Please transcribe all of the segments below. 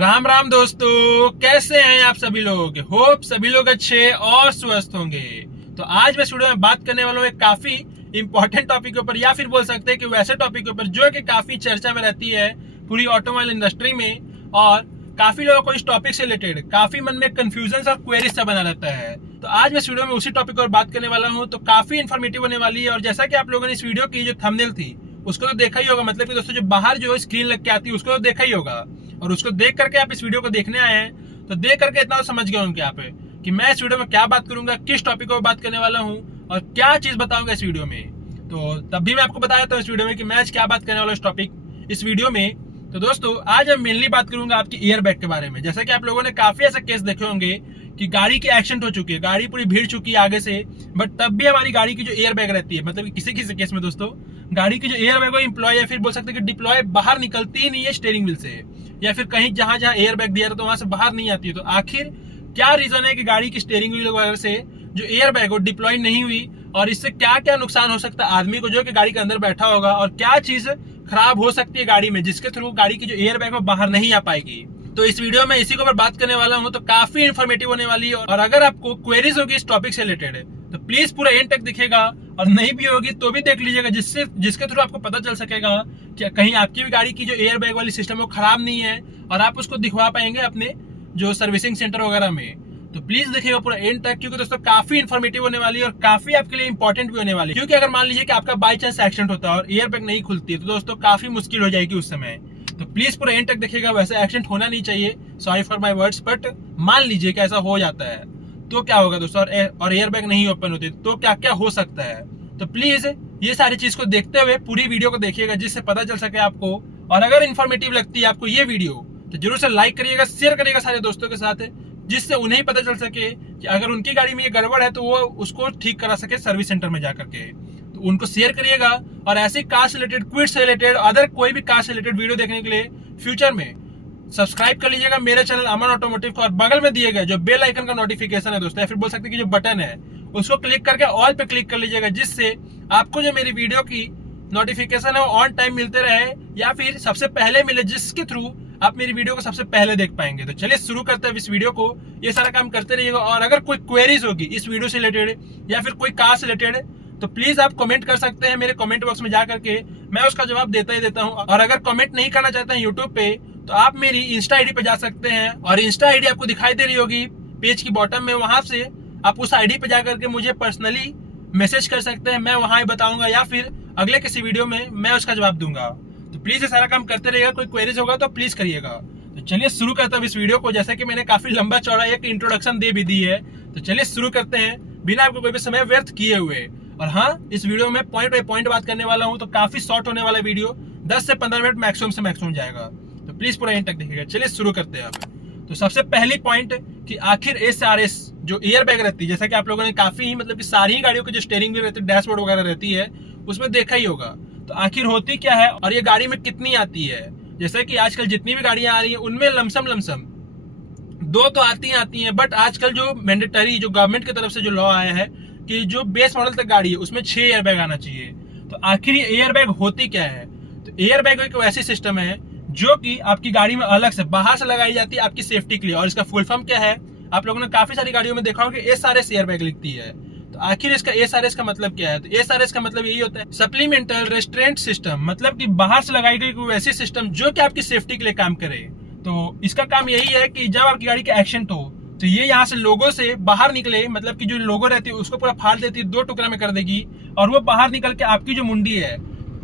राम राम दोस्तों, कैसे हैं आप सभी लोग। होप सभी लोग अच्छे और स्वस्थ होंगे। तो आज मैं वीडियो में बात करने वाला हूँ एक काफी इंपॉर्टेंट टॉपिक के ऊपर, या फिर बोल सकते हैं कि वैसे टॉपिक के ऊपर जो कि काफी चर्चा में रहती है पूरी ऑटोमोबाइल इंडस्ट्री में, और काफी लोगों को इस टॉपिक से रिलेटेड काफी मन में कंफ्यूजन और क्वेरीज सा बना रहता है। तो आज मैं इस वीडियो में उसी टॉपिक पर बात करने वाला हूँ। तो काफी इन्फॉर्मेटिव होने वाली है। और जैसा कि आप लोगों ने इस वीडियो की जो थंबनेल थी उसको तो देखा ही होगा, मतलब कि दोस्तों जो बाहर जो स्क्रीन लग के आती है उसको तो देखा ही होगा, और उसको देख करके आप इस वीडियो को देखने आए हैं तो देख करके इतना तो समझ गए होंगे आप कि मैं इस वीडियो में क्या बात करूंगा, किस टॉपिक पर बात करने वाला हूँ और क्या चीज बताऊंगा इस वीडियो में। तो तब भी मैं आपको बताया था इस वीडियो में कि मैं आज क्या बात करने वाला हूँ इस टॉपिक इस वीडियो में। तो दोस्तों आज मैं मेनली बात करूंगा आपकी एयर बैग के बारे में। जैसा कि आप लोगों ने काफी ऐसे केस देखे होंगे कि गाड़ी की एक्सीडेंट हो चुकी है, गाड़ी पूरी भीड़ चुकी है आगे से, बट तब भी हमारी गाड़ी की जो एयर बैग रहती है, मतलब किसी किसी केस में दोस्तों गाड़ी की जो एयर बैग है इंप्लॉय या फिर बोल सकते हैं कि डिप्लॉय बाहर निकलती ही नहीं है स्टीयरिंग व्हील से, या फिर कहीं जहां जहां एयर बैग दिया तो वहां से बाहर नहीं आती है। तो आखिर क्या रीजन है कि गाड़ी की स्टीयरिंग व्हील वगैरह से जो एयर बैग वो डिप्लॉय नहीं हुई, और इससे क्या क्या नुकसान हो सकता है आदमी को जो कि गाड़ी के अंदर बैठा होगा, और क्या चीज खराब हो सकती है गाड़ी में जिसके थ्रू गाड़ी की जो एयर बैग वो बाहर नहीं आ पाएगी। तो इस वीडियो में इसी के ऊपर बात करने वाला हूं। तो काफी इन्फॉर्मेटिव होने वाली है, और अगर आपको क्वेरीज होगी इस टॉपिक से रिलेटेड तो प्लीज पूरा एंड तक दिखेगा, और नहीं भी होगी तो भी देख लीजिएगा, जिसके थ्रू आपको पता चल सकेगा कि कहीं आपकी भी गाड़ी की जो एयर बैग वाली सिस्टम है वो खराब नहीं है, और आप उसको दिखवा पाएंगे अपने जो सर्विसिंग सेंटर वगैरह में। तो प्लीज देखिएगा पूरा एंड तक, क्योंकि दोस्तों काफी इन्फॉर्मेटिव होने वाली है और काफी आपके लिए इंपॉर्टेंट भी होने वाली है। क्योंकि अगर मान लीजिए कि आपका बाई चांस एक्सीडेंट होता है और एयर बैग नहीं खुलती है तो दोस्तों काफी मुश्किल हो जाएगी उस समय। तो प्लीज पूरा एंड तक देखिएगा। वैसे एक्सीडेंट होना नहीं चाहिए, sorry for my words, but मान लीजिए कि ऐसा हो जाता है तो क्या होगा दोस्तों, और एयर बैग नहीं ओपन होती तो क्या क्या हो सकता है। तो प्लीज ये सारी चीज को देखते हुए पूरी वीडियो को देखिएगा, जिससे पता चल सके आपको। और अगर इन्फॉर्मेटिव लगती है आपको ये वीडियो तो जरूर से लाइक करिएगा, शेयर करिएगा सारे दोस्तों के साथ, जिससे उन्हें पता चल सके कि अगर उनकी गाड़ी में ये गड़बड़ है तो वो उसको ठीक करा सके सर्विस सेंटर में जाकर के। तो उनको शेयर करिएगा, और ऐसे कार से रिलेटेड, क्विड से रिलेटेड, अदर कोई भी कार से रिलेटेड वीडियो देखने के लिए फ्यूचर में सब्सक्राइब कर लीजिएगा मेरे चैनल अमन ऑटोमोटिव को, और बगल में दिए गए जो बेल आइकन का नोटिफिकेशन है दोस्तों, या फिर बोल सकते हैं कि जो बटन है उसको क्लिक करके ऑल पे क्लिक कर लीजिएगा, जिससे आपको जो मेरी वीडियो की नोटिफिकेशन है वो ऑन टाइम मिलते रहे, या फिर सबसे पहले मिले, जिसके थ्रू आप मेरी वीडियो को सबसे पहले देख पाएंगे। तो चलिए शुरू करते हैं इस वीडियो को। ये सारा काम करते रहिएगा, और अगर कोई क्वेरीज होगी इस वीडियो से रिलेटेड या फिर कोई कार से रिलेटेड तो प्लीज आप कमेंट कर सकते हैं मेरे कमेंट बॉक्स में जाकर के, मैं उसका जवाब देता ही देता हूं। और अगर कमेंट नहीं करना चाहते हैं यूट्यूब पे तो आप मेरी इंस्टा आईडी पे जा सकते हैं, और इंस्टा आईडी आपको दिखाई दे रही होगी पेज की बॉटम में, वहां से आप उस आईडी पे जाकर के मुझे पर्सनली मैसेज कर सकते हैं, मैं वहां बताऊंगा, या फिर अगले किसी वीडियो में मैं उसका जवाब दूंगा। तो प्लीज ये सारा काम करते रहिएगा, कोई क्वेरीज होगा तो प्लीज करिएगा। तो चलिए शुरू करते हैं इस वीडियो को। जैसे कि मैंने काफी लंबा चौड़ा एक इंट्रोडक्शन दे भी दी है, तो चलिए शुरू करते हैं बिना आपको कोई भी समय व्यर्थ किए हुए। और हाँ, इस वीडियो में पॉइंट बाय पॉइंट बात करने वाला हूँ, तो काफी शॉर्ट होने वाला वीडियो, 10 से 15 मिनट मैक्सिमम से मैक्सिमम जाएगा। तो प्लीज पूरा एंड तक देखिएगा। चलिए शुरू करते हैं अब। तो सबसे पहली पॉइंट कि आखिर SRS जो एयर बैग रहती है, जैसा कि आप लोगों ने काफी मतलब कि सारी ही गाड़ियों की जो स्टीयरिंग व्हील रहती है, डैशबोर्ड वगैरह रहती है, उसमें देखा ही होगा। तो आखिर होती क्या है और ये गाड़ी में कितनी आती है। जैसे कि आजकल जितनी भी गाड़ियां आ रही हैं उनमें लमसम दो तो आती हैं, बट आजकल जो मैंडेटरी जो गवर्नमेंट की तरफ से जो लॉ आया है कि जो बेस मॉडल तक गाड़ी है उसमें 6 एयर बैग आना चाहिए। तो आखिर ये एयर बैग होती क्या है। तो एयर बैग एक ऐसी सिस्टम है जो कि आपकी गाड़ी में अलग से बाहर से लगाई जाती है आपकी सेफ्टी के लिए, और इसका फुल फॉर्म क्या है आप लोगों ने काफी सारी गाड़ियों में देखा होगा कि SRS एयर बैग लिखती है। तो आखिर इसका SRS का मतलब क्या है। तो SRS का मतलब यही होता है सप्लीमेंटल रेस्ट्रेंट सिस्टम, मतलब कि बाहर से लगाई गई कोई ऐसी सिस्टम जो कि आपकी सेफ्टी के लिए काम करे। तो इसका काम यही है कि जब आपकी गाड़ी का एक्सीडेंट हो तो ये यहाँ से लोगों से बाहर निकले, मतलब कि जो लोगो रहती है उसको पूरा फाड़ देती है, 2 टुकड़ा में कर देगी, और वो बाहर निकल के आपकी जो मुंडी है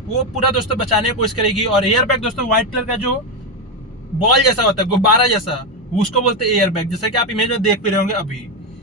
वो पूरा दोस्तों बचाने की कोशिश करेगी। और एयर बैग दोस्तों व्हाइट कलर का जो बॉल जैसा होता है, गुब्बारा जैसा, उसको बोलते हैं एयर बैग, जैसा कि आप इमेज में देख भी रहे होंगे अभी।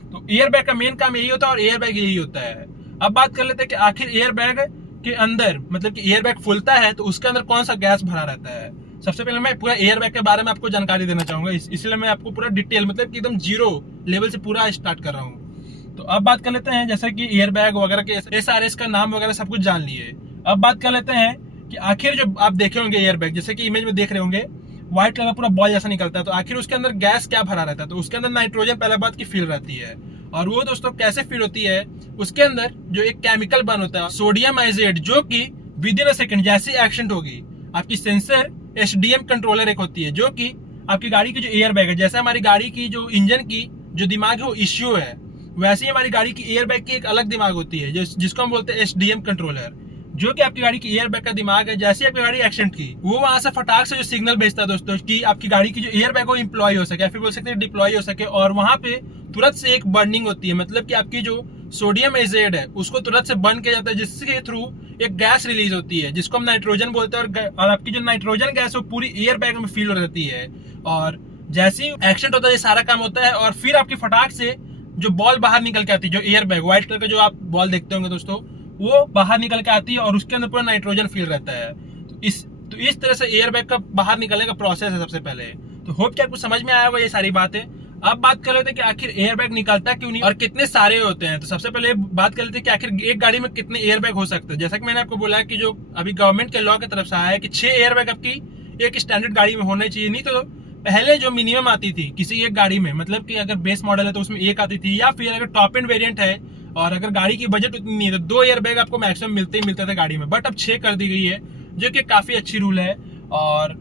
तो एयर बैग का मेन काम यही होता है, और एयर बैग यही होता है। अब बात कर लेते हैं कि आखिर एयर बैग के अंदर, मतलब कि एयर बैग खुलता है तो उसके अंदर कौन सा गैस भरा रहता है। सबसे पहले मैं पूरा एयर बैग के बारे में आपको जानकारी देना चाहूंगा, इसलिए मैं आपको पूरा डिटेल, मतलब कि एकदम जीरो लेवल से पूरा स्टार्ट कर रहा हूँ। तो अब बात कर लेते हैं, जैसा कि एयर बैग वगैरह के SRS का नाम वगैरह सब कुछ जान लिए। अब बात कर लेते हैं कि आखिर जो आप देखे होंगे एयर बैग, जैसे कि इमेज में देख रहे होंगे व्हाइट कलर का पूरा बॉल जैसा निकलता है, तो आखिर उसके अंदर गैस क्या भरा रहता है। तो उसके अंदर नाइट्रोजन पहले बात की फील रहती है, और वो दोस्तों कैसे फील होती है, उसके अंदर जो एक केमिकल बन होता है सोडियम आइजेट, जो कि विद इन अ सेकंड जैसे एक्सीडेंट होगी आपकी सेंसर SDM कंट्रोलर एक होती है जो कि आपकी गाड़ी की जो एयर बैग है, जैसे हमारी गाड़ी की जो इंजन की जो दिमाग है वो इश्यू है, वैसे ही हमारी गाड़ी की एयर बैग की एक अलग दिमाग होती है जिसको हम बोलते हैं एसडीएम कंट्रोलर, जो कि आपकी गाड़ी की एयर बैग का दिमाग है। जैसे आपकी गाड़ी एक्सीडेंट की, वो वहां से फटाक से जो सिग्नल भेजता है दोस्तों कि आपकी गाड़ी की जो एयर बैग हो इंप्लॉय हो सके, या फिर बोल सकते हैं डिप्लॉय हो सके, और वहां पे तुरंत से एक बर्निंग होती है, मतलब कि आपकी जो सोडियम एजेड है उसको तुरंत से बर्न किया जाता है, जिसके थ्रू एक गैस रिलीज होती है जिसको हम नाइट्रोजन बोलते हैं, और आपकी जो नाइट्रोजन गैस है वो पूरी एयर बैग में फील हो रहती है। और जैसे ही एक्सीडेंट होता है ये सारा काम होता है, और फिर आपकी फटाक से जो बॉल बाहर निकल के आती है, जो एयर बैग व्हाइट कलर का जो आप बॉल देखते होंगे दोस्तों, वो बाहर निकल के आती है और उसके अंदर पूरा नाइट्रोजन फील रहता है। तो इस तरह से एयर बैग का बाहर निकलने का प्रोसेस है सबसे पहले। तो होप कि आपको समझ में आया होगा ये सारी बातें। अब बात कर लेते हैं कि आखिर एयर बैग निकलता क्यों नहीं और कितने सारे होते हैं। तो सबसे पहले बात कर लेते हैं कि आखिर एक गाड़ी में कितने एयर बैग हो सकते हैं। जैसा कि मैंने आपको बोला है कि जो अभी गवर्नमेंट के लॉ की तरफ से आया है कि 6 एयर बैग आपकी एक स्टैंडर्ड गाड़ी में होने चाहिए। नहीं तो पहले जो मिनिमम आती थी किसी एक गाड़ी में, मतलब कि अगर बेस मॉडल है तो उसमें एक आती थी, या फिर अगर टॉप एंड वेरिएंट है और अगर गाड़ी की बजट उतनी नहीं है तो 2 एयर बैग आपको मैक्सिमम मिलते ही मिलते थे गाड़ी में, बट अब 6 कर दी गई है, जो कि काफी अच्छी रूल है। और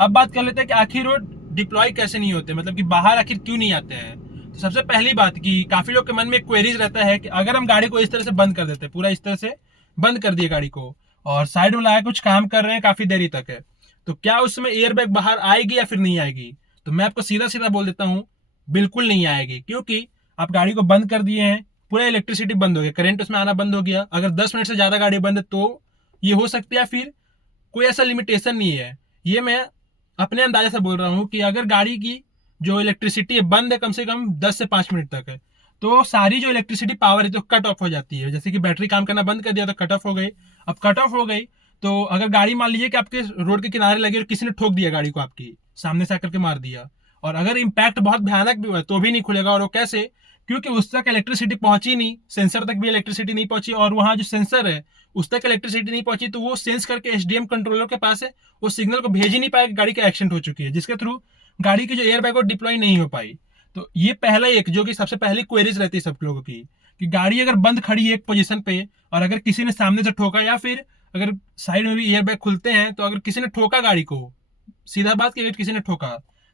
अब बात कर लेते हैं कि आखिर वो डिप्लॉय कैसे नहीं होते, मतलब कि बाहर आखिर क्यों नहीं आते हैं। तो सबसे पहली बात कि काफी लोग के मन में एक क्वेरीज रहता है कि अगर हम गाड़ी को इस तरह से बंद कर देते, पूरा इस तरह से बंद कर दिए गाड़ी को और साइड में लगा कुछ काम कर रहे हैं काफी देरी तक है, तो क्या उस समय एयर बैग बाहर आएगी या फिर नहीं आएगी। तो मैं आपको सीधा सीधा बोल देता हूँ, बिल्कुल नहीं आएगी, क्योंकि आप गाड़ी को बंद कर दिए हैं, पूरा इलेक्ट्रिसिटी बंद हो गया, करंट उसमें आना बंद हो गया। अगर 10 मिनट से ज्यादा गाड़ी बंद है तो ये हो सकती है, फिर कोई ऐसा लिमिटेशन नहीं है। ये मैं अपने अंदाजा से बोल रहा हूँ कि अगर गाड़ी की जो इलेक्ट्रिसिटी है बंद है कम से कम 10 से 5 मिनट तक है, तो सारी जो इलेक्ट्रिसिटी पावर है तो कट ऑफ हो जाती है। जैसे कि बैटरी काम करना बंद कर दिया तो कट ऑफ हो गई। अब कट ऑफ हो गई तो अगर गाड़ी मान लीजिए कि आपके रोड के किनारे लगी और किसी ने ठोक दिया गाड़ी को, आपकी सामने से आकर के मार दिया, और अगर इम्पैक्ट बहुत भयानक भी हुआ तो भी नहीं खुलेगा। और वो कैसे, क्योंकि उस तक इलेक्ट्रिसिटी पहुंची नहीं, सेंसर तक भी इलेक्ट्रिसिटी नहीं पहुंची, और वहां जो सेंसर है उस तक इलेक्ट्रिसिटी नहीं पहुंची, तो वो सेंस करके एसडीएम कंट्रोलर के पास है, वो सिग्नल को भेज ही नहीं पाया कि गाड़ी का एक्सीडेंट हो चुकी है, जिसके थ्रू गाड़ी की जो एयर बैग डिप्लॉय नहीं हो पाई। तो ये पहला एक जो कि सबसे पहली क्वेरीज रहती है सब लोगों की, कि गाड़ी अगर बंद खड़ी है एक पोजीशन पे और अगर किसी ने सामने से ठोका, या फिर अगर साइड में भी एयर बैग खुलते हैं, तो अगर किसी ने ठोका गाड़ी को, सीधा बात की अगर किसी ने ठोका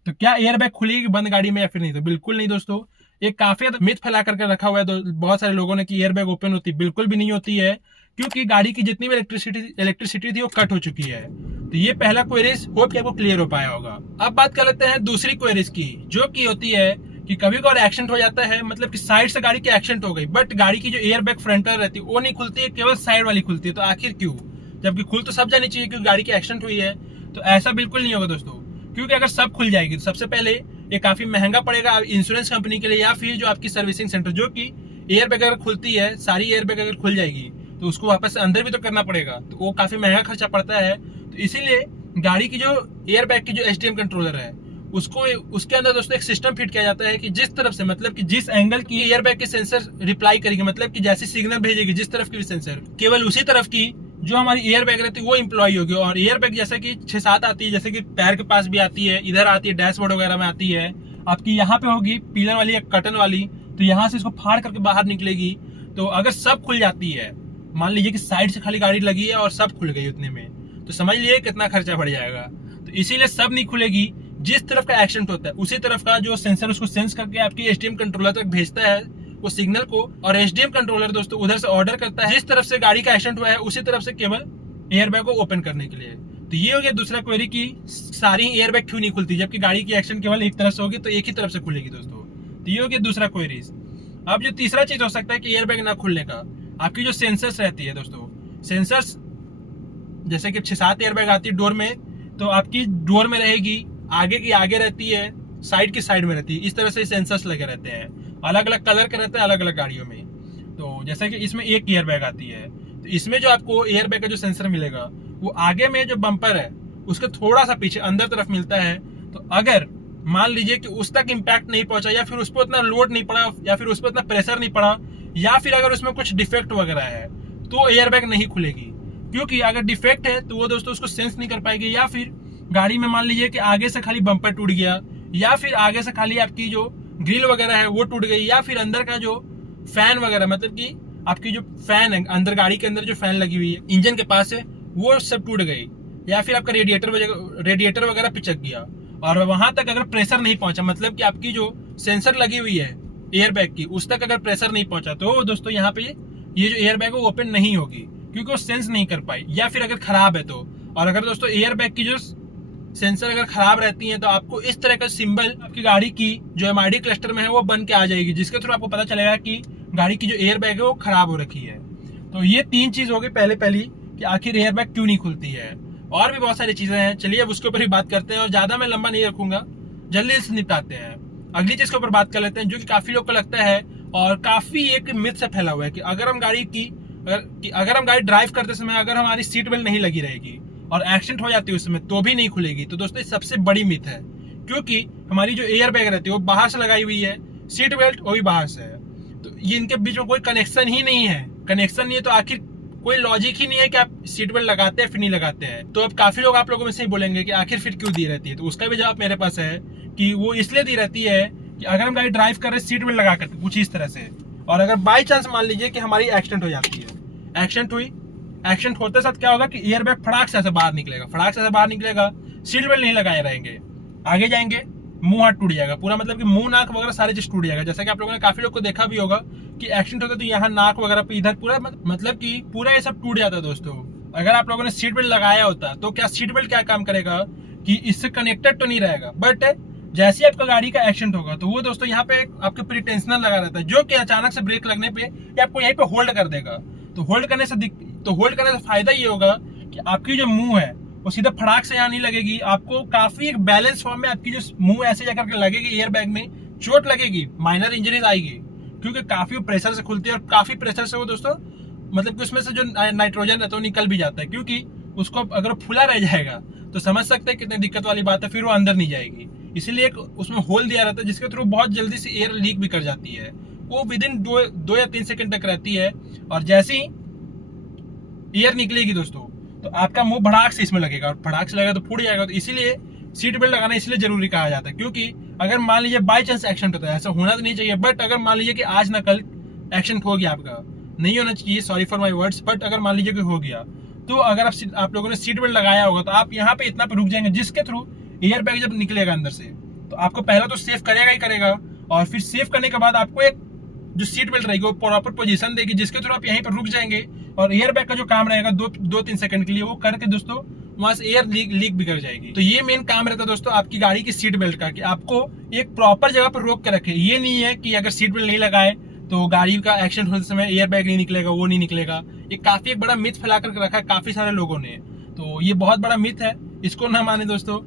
तो क्या एयर बैग खुलेगी बंद गाड़ी में या फिर नहीं। तो बिल्कुल नहीं दोस्तों, एक काफी मिथ फैला करके रखा हुआ है बहुत सारे लोगों ने कि एयर बैग ओपन होती, बिल्कुल भी नहीं होती है, क्योंकि गाड़ी की जितनी भी इलेक्ट्रिसिटी थी वो कट हो चुकी है। तो ये पहला क्वेरीज होप कि आपको क्लियर हो पाया होगा। अब बात कर लेते हैं दूसरी क्वेरीज की, जो की होती है कि कभी कभार एक्सीडेंट हो जाता है, मतलब कि साइड से गाड़ी की एक्सीडेंट हो गई, बट गाड़ी की जो एयर बैग फ्रंटर रहती है वो नहीं खुलती है, केवल साइड वाली खुलती है। तो आखिर क्यों, जबकि खुल तो सब जानी चाहिए क्योंकि गाड़ी की एक्सीडेंट हुई है। तो ऐसा बिल्कुल नहीं होगा दोस्तों, क्योंकि अगर सब खुल जाएगी तो सबसे पहले ये काफी महंगा पड़ेगा इंश्योरेंस कंपनी के लिए, या फिर जो आपकी सर्विसिंग सेंटर, जो कि एयर बैग अगर खुलती है, सारी एयर बैग अगर खुल जाएगी तो उसको वापस से अंदर भी तो करना पड़ेगा, तो वो काफी महंगा खर्चा पड़ता है। तो इसीलिए गाड़ी की जो एयर बैग की जो एसडीएम कंट्रोलर है उसको उसके अंदर दोस्तों एक सिस्टम फिट किया जाता है कि जिस तरफ से, मतलब कि जिस एंगल की एयर बैग की सेंसर रिप्लाई करेगी, मतलब कि जैसे सिग्नल भेजेगी जिस तरफ की भी सेंसर, केवल उसी तरफ की जो हमारी एयर बैग रहती है वो इंप्लॉय होगी। और एयर बैग जैसे कि 6-7 आती है, जैसे कि पैर के पास भी आती है, इधर आती है, डैशबोर्ड वगैरह में आती है, आपकी यहाँ पे होगी पिलर वाली या कटन वाली, तो यहाँ से इसको फाड़ करके बाहर निकलेगी। तो अगर सब खुल जाती है, मान लीजिए कि साइड से खाली गाड़ी लगी है और सब खुल गई उतने में, तो समझ लीजिए कितना खर्चा बढ़ जाएगा। तो इसीलिए सब नहीं खुलेगी, जिस तरफ का एक्सीडेंट होता है उसी तरफ का जो सेंसर उसको सेंस करके आपकी एसडीएम कंट्रोलर तक भेजता है वो सिग्नल को, और एसडीएम कंट्रोलर दोस्तों उधर से ऑर्डर करता है जिस तरफ से गाड़ी का एक्सीडेंट हुआ है उसी तरफ से केवल एयर बैग को ओपन करने के लिए। तो ये हो गया दूसरा क्वेरी की सारी एयर बैग क्यों नहीं खुलती, जबकि गाड़ी की एक्सीडेंट केवल एक तरफ से होगी तो एक ही तरफ से खुलेगी दोस्तों। तो ये हो गया दूसरा क्वेरीज। अब जो तीसरा चीज हो सकता है कि एयर बैग ना खुलने का, आपकी जो सेंसर्स रहती है दोस्तों, सेंसर्स जैसे कि 6-7 एयर बैग आती है डोर में, तो आपकी डोर में रहेगी, आगे की आगे रहती है, साइड की साइड में रहती है, इस तरह से सेंसर्स लगे रहते हैं, अलग अलग कलर के रहते हैं अलग अलग गाड़ियों में। तो जैसे कि इसमें एक एयर बैग आती है, तो इसमें जो आपको एयर बैग का जो सेंसर मिलेगा वो आगे में जो बम्पर है उसके थोड़ा सा पीछे अंदर तरफ मिलता है। तो अगर मान लीजिए कि उस तक इम्पैक्ट नहीं पहुंचा, या फिर उस पर उतना लोड नहीं पड़ा, या फिर उस पर उतना प्रेशर नहीं पड़ा, या फिर अगर उसमें कुछ डिफेक्ट वगैरह है, तो एयर बैग नहीं खुलेगी। क्योंकि अगर डिफेक्ट है तो वो दोस्तों उसको सेंस नहीं कर पाएगी, या फिर गाड़ी में मान लीजिए कि आगे से खाली बम्पर टूट गया, या फिर आगे से खाली आपकी जो ग्रिल वगैरह है वो टूट गई, या फिर अंदर का जो फैन वगैरह, मतलब कि आपकी जो फैन है अंदर गाड़ी के अंदर जो फैन लगी हुई है इंजन के पास है वो सब टूट गई, या फिर आपका रेडिएटर वगैरह पिचक गया, और वहां तक अगर प्रेशर नहीं पहुंचा, मतलब कि आपकी जो सेंसर लगी हुई है एयर बैग की, उस तक अगर प्रेशर नहीं पहुंचा, तो दोस्तों यहाँ पे ये जो एयर बैग है वो ओपन नहीं होगी, क्योंकि वो सेंस नहीं कर पाई, या फिर अगर खराब है तो। और अगर दोस्तों एयर बैग की जो सेंसर अगर खराब रहती है, तो आपको इस तरह का सिंबल आपकी गाड़ी की जो एमआरडी क्लस्टर में है वो बन के आ जाएगी, जिसके थ्रू आपको पता चलेगा कि गाड़ी की जो एयर बैग है वो खराब हो रखी है। तो ये 3 चीज हो गई पहली कि आखिर एयर बैग क्यों नहीं खुलती है। और भी बहुत सारी चीजें हैं, चलिए अब उसके ऊपर ही बात करते हैं, और ज्यादा मैं लंबा नहीं रखूंगा, जल्दी से निपटाते हैं। अगली चीज के ऊपर बात कर लेते हैं, जो कि काफी लोग को लगता है और काफी एक मिथ से फैला हुआ है कि अगर हम गाड़ी ड्राइव करते समय अगर हमारी सीट बेल्ट नहीं लगी रहेगी और एक्सीडेंट हो जाती है उस समय, तो भी नहीं खुलेगी। तो दोस्तों सबसे बड़ी मिथ है, क्योंकि हमारी जो एयर बैग रहती है वो बाहर से लगाई हुई है, सीट बेल्ट वो भी बाहर से है, तो ये इनके बीच में कोई कनेक्शन ही नहीं है। कनेक्शन नहीं है तो आखिर कोई लॉजिक ही नहीं है कि आप सीट बेल्ट लगाते हैं फिर नहीं लगाते हैं। तो अब काफी लोग आप लोगों में से ही बोलेंगे कि आखिर फिर क्यों दी रहती है, तो उसका भी जवाब मेरे पास है कि वो इसलिए दी रहती है कि अगर हम गाड़ी ड्राइव कर रहे हैं सीट बेल्ट लगा करके कुछ इस तरह से, और अगर बाई चांस मान लीजिए कि हमारी एक्सीडेंट हो जाती है, एक्सीडेंट होते साथ क्या होगा कि एयर बैग फटाक से बाहर निकलेगा, सीट बेल्ट नहीं लगाए रहेंगे, आगे जाएंगे मुंह हाथ टूट जाएगा पूरा, मतलब कि मुंह नाक वगैरह सारी चीज टूट जाएगा। जैसा कि आप लोगों ने काफी लोग को देखा भी होगा कि एक्सीडेंट होता है तो यहाँ नाक वगैरह पे इधर पूरा मतलब कि पूरा ये सब टूट जाता है। दोस्तों अगर आप लोगों ने सीट बेल्ट लगाया होता तो क्या सीट बेल्ट क्या काम करेगा कि इससे कनेक्टेड तो नहीं रहेगा, बट जैसे आपका गाड़ी का एक्सीडेंट होगा तो वो दोस्तों यहाँ पे आपके प्रीटेंशनल लगा रहता है, जो कि अचानक से ब्रेक लगने पे ये आपको यहीं पे होल्ड कर देगा। तो होल्ड करने से फायदा ये होगा कि आपकी जो मुंह है वो सीधा फटाक से यहाँ नहीं लगेगी, आपको काफी एक बैलेंस फॉर्म में आपकी जो मुंह ऐसे जाकर के लगेगी, एयर बैग में चोट लगेगी, माइनर इंजरीज आएगी, क्योंकि काफी प्रेशर से खुलती है और काफी प्रेशर से वो दोस्तों मतलब कि उसमें से जो नाइट्रोजन रहता है वो निकल भी जाता है, क्योंकि उसको अगर फुला रह जाएगा तो समझ सकते हैं कितनी दिक्कत वाली बात है, फिर वो अंदर नहीं जाएगी। इसीलिए एक उसमें होल दिया रहता है जिसके थ्रू बहुत जल्दी से एयर लीक भी कर जाती है, वो विद इन 2 या 3 सेकंड तक रहती है, और जैसे ही एयर निकलेगी दोस्तों तो आपका मुंह भड़ाक से इसमें लगेगा, और भड़ाक से लगेगा तो फूट जाएगा। तो इसीलिए सीट बेल्ट लगाना इसलिए जरूरी कहा जाता है, क्योंकि अगर मान लीजिए बाई चांस एक्सीडेंट होता है, ऐसा होना तो नहीं चाहिए, बट अगर मान लीजिए कि आज ना कल एक्सीडेंट हो गया, आपका नहीं होना चाहिए, sorry for my words, but अगर मान लीजिए कि हो गया, तो अगर आप लोगों ने सीट बेल्ट लगाया होगा तो आप यहाँ पे इतना पे रुक जाएंगे, जिसके थ्रू एयर बैग जब निकलेगा अंदर से तो आपको पहला तो सेफ करेगा ही करेगा, और फिर सेफ करने के बाद आपको एक जो सीट बेल्ट रहेगी वो प्रॉपर पोजीशन देगी, जिसके थ्रू आप यहीं पर रुक जाएंगे, और एयर बैग का जो काम रहेगा 2-3 सेकंड के लिए वो करके दोस्तों वहां से एयर लीक भी कर जाएगी। तो ये मेन काम रहता है दोस्तों आपकी गाड़ी की सीट बेल्ट का, कि आपको एक प्रॉपर जगह पर रोक के रखे। ये नहीं है कि अगर सीट बेल्ट नहीं लगाए तो गाड़ी का एक्सीडेंट होते समय एयर बैग नहीं निकलेगा, वो नहीं निकलेगा। ये काफी एक बड़ा मिथ फैला करके रखा है काफी सारे लोगों ने, तो ये बहुत बड़ा मिथ है, इसको ना माने दोस्तों।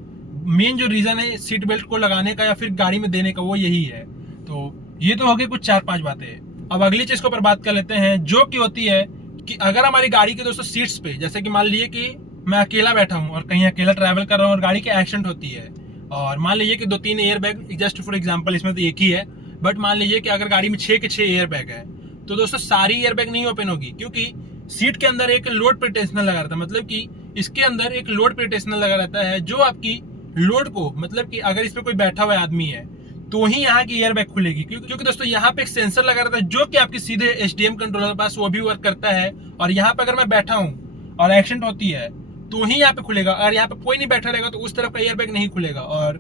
मेन जो रीजन है सीट बेल्ट को लगाने का या फिर गाड़ी में देने का वो यही है। तो ये तो हो गई कुछ 4-5 बातें। अब अगली चीज के ऊपर बात कर लेते हैं, जो कि होती है कि अगर हमारी गाड़ी के दोस्तों सीट्स पे, जैसे कि मान लीजिए कि मैं अकेला बैठा हूँ और कहीं अकेला ट्रैवल कर रहा हूँ और गाड़ी की एक्सीडेंट होती है, और मान लीजिए कि 2-3 air bag, just for example इसमें तो एक ही है, बट मान लीजिए कि अगर गाड़ी में 6 के 6 एयर बैग है, तो दोस्तों सारी एयर बैग नहीं ओपन होगी, क्योंकि सीट के अंदर एक लोड प्रिटेंशनल लगा रहता है, मतलब कि इसके अंदर एक लोड प्रिटेंशनल लगा रहता है, जो आपकी लोड को, मतलब कि अगर इस पे कोई बैठा हुआ आदमी है तो ही यहाँ की एयर बैग खुलेगी, क्योंकि दोस्तों यहाँ पे एक सेंसर लगा रहता है जो कि आपके सीधे एचडीएम कंट्रोलर के पास वो भी वर्क करता है, और यहाँ पे अगर मैं बैठा हूँ और एक्सीडेंट होती है तो ही यहाँ पे खुलेगा, और यहाँ पे कोई नहीं बैठा रहेगा तो उस तरफ का एयर बैग नहीं खुलेगा। और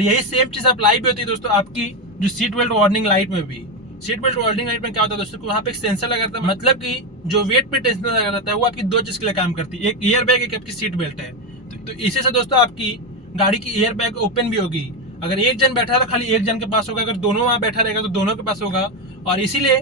यही सेम चीज अप्लाई भी होती है दोस्तों आपकी जो सीट बेल्ट वार्निंग लाइट में भी। सीट बेल्ट वार्निंग लाइट में क्या होता है दोस्तों, वहाँ पे एक सेंसर लगा रहता है, मतलब कि जो वेट पे टेंशन लगा रहता है वो आपकी 2 चीज के लिए काम करती है, एक एयर बैग, एक आपकी सीट बेल्ट है। तो इसी से दोस्तों आपकी गाड़ी की एयर बैग ओपन भी होगी। अगर एक जन बैठा तो खाली एक जन के पास होगा, अगर दोनों वहां बैठा रहेगा तो दोनों के पास होगा। और इसीलिए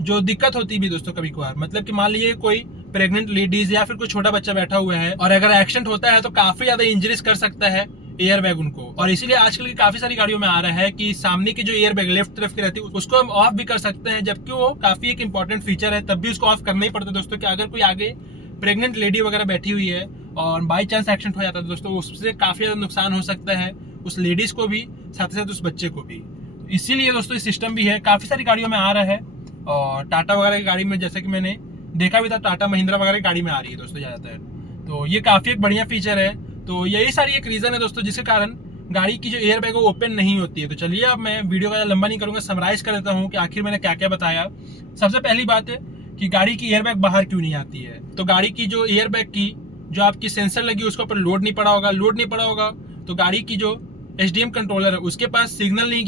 जो दिक्कत होती भी दोस्तों कभी कभार, मतलब कि मान लीजिए कोई प्रेग्नेंट लेडीज या फिर कोई छोटा बच्चा बैठा हुआ है और अगर एक्सीडेंट होता है तो काफी ज्यादा इंजरीज कर सकता है एयर बैग उनको। और इसीलिए आजकल की काफी सारी गाड़ियों में आ रहा है कि सामने की जो एयर बैग लेफ्ट तरफ की रहती है उसको हम ऑफ भी कर सकते हैं, जबकि वो काफी एक इंपॉर्टेंट फीचर है, तब भी उसको ऑफ करना ही पड़ता है दोस्तों, कि अगर कोई आगे प्रेग्नेंट लेडी वगैरह बैठी हुई है और बाई चांस एक्सीडेंट हो जाता है दोस्तों, उससे काफी ज्यादा नुकसान हो सकता है उस लेडीज को भी, साथ ही साथ उस बच्चे को भी। तो इसीलिए दोस्तों इस सिस्टम भी है, काफी सारी गाड़ियों में आ रहा है, और टाटा वगैरह की गाड़ी में जैसे कि मैंने देखा भी था, टाटा महिंद्रा वगैरह की गाड़ी में आ रही है दोस्तों ज्यादातर। तो ये काफी एक बढ़िया फीचर है। तो यही सारी एक रीजन है दोस्तों जिसके कारण गाड़ी की जो एयर बैग वो ओपन नहीं होती है। तो चलिए अब मैं वीडियो का लंबा नहीं करूंगा, समराइज कर देता हूँ कि आखिर मैंने क्या क्या बताया। सबसे पहली बात है कि गाड़ी की एयर बैग बाहर क्यों नहीं आती है। तो गाड़ी की जो एयर बैग की जो आपकी सेंसर लगी उसके ऊपर लोड नहीं पड़ा होगा, तो गाड़ी की जो एचडीएम कंट्रोलर है उसके पास सिग्नल नहीं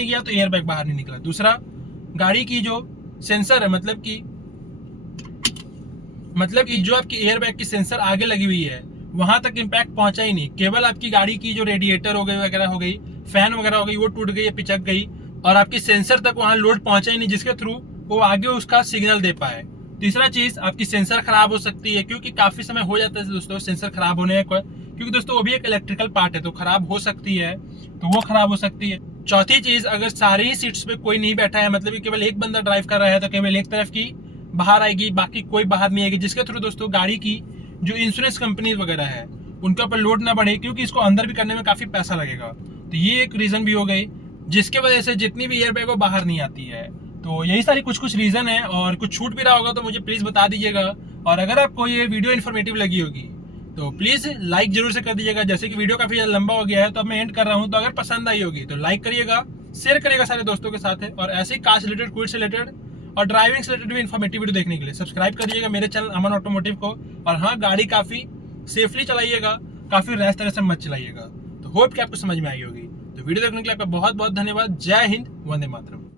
गया तो एयर बैग बाहर नहीं निकला। दूसरा, गाड़ी की जो सेंसर है मतलब कि जो आपकी एयर बैग की सेंसर आगे लगी हुई है वहां तक इम्पैक्ट पहुंचा ही नहीं, केवल आपकी गाड़ी की जो रेडिएटर हो गई वगैरह हो गई, फैन वगैरह हो गई, वो टूट गई या पिचक गई और आपकी सेंसर तक वहां लोड पहुंचा ही नहीं जिसके थ्रू वो आगे उसका सिग्नल दे पाए। तीसरा चीज, आपकी सेंसर खराब हो सकती है, क्योंकि काफी समय हो जाता है दोस्तों सेंसर खराब होने का, क्योंकि दोस्तों वो भी एक इलेक्ट्रिकल पार्ट है तो खराब हो सकती है, तो वो खराब हो सकती है। चौथी चीज, अगर सारी ही सीट्स पे कोई नहीं बैठा है, मतलब कि केवल एक बंदा ड्राइव कर रहा है, तो केवल एक तरफ की बाहर आएगी, बाकी कोई बाहर नहीं आएगी, जिसके थ्रू दोस्तों गाड़ी की जो इंश्योरेंस कंपनी वगैरह है उनके ऊपर लोड ना बढ़े, क्योंकि इसको अंदर भी करने में काफी पैसा लगेगा। तो ये एक रीजन भी हो गई जिसके वजह से जितनी भी एयर बैग वो बाहर नहीं आती है। तो यही सारी कुछ रीजन है, और कुछ छूट भी रहा होगा तो मुझे प्लीज बता दीजिएगा। और अगर आपको ये वीडियो इन्फॉर्मेटिव लगी होगी तो प्लीज लाइक जरूर से कर दीजिएगा। जैसे कि वीडियो काफी लंबा हो गया है तो अब मैं एंड कर रहा हूँ, तो अगर पसंद आई होगी तो लाइक करिएगा, शेयर करिएगा सारे दोस्तों के साथ है, और ऐसे ही कार से रिलेटेड, क्विड से रिलेटेड और ड्राइविंग से रिलेटेड भी इन्फॉर्मेटिव वीडियो देखने के लिए सब्सक्राइब करिएगा मेरे चैनल अमन ऑटोमोटिव को। और हाँ, गाड़ी काफी सेफली चलाइएगा, काफी रैश तरह से मत चलाइएगा। तो होप कि आपको समझ में आई होगी। तो वीडियो देखने के लिए आपका बहुत बहुत धन्यवाद। जय हिंद, वंदे मातरम।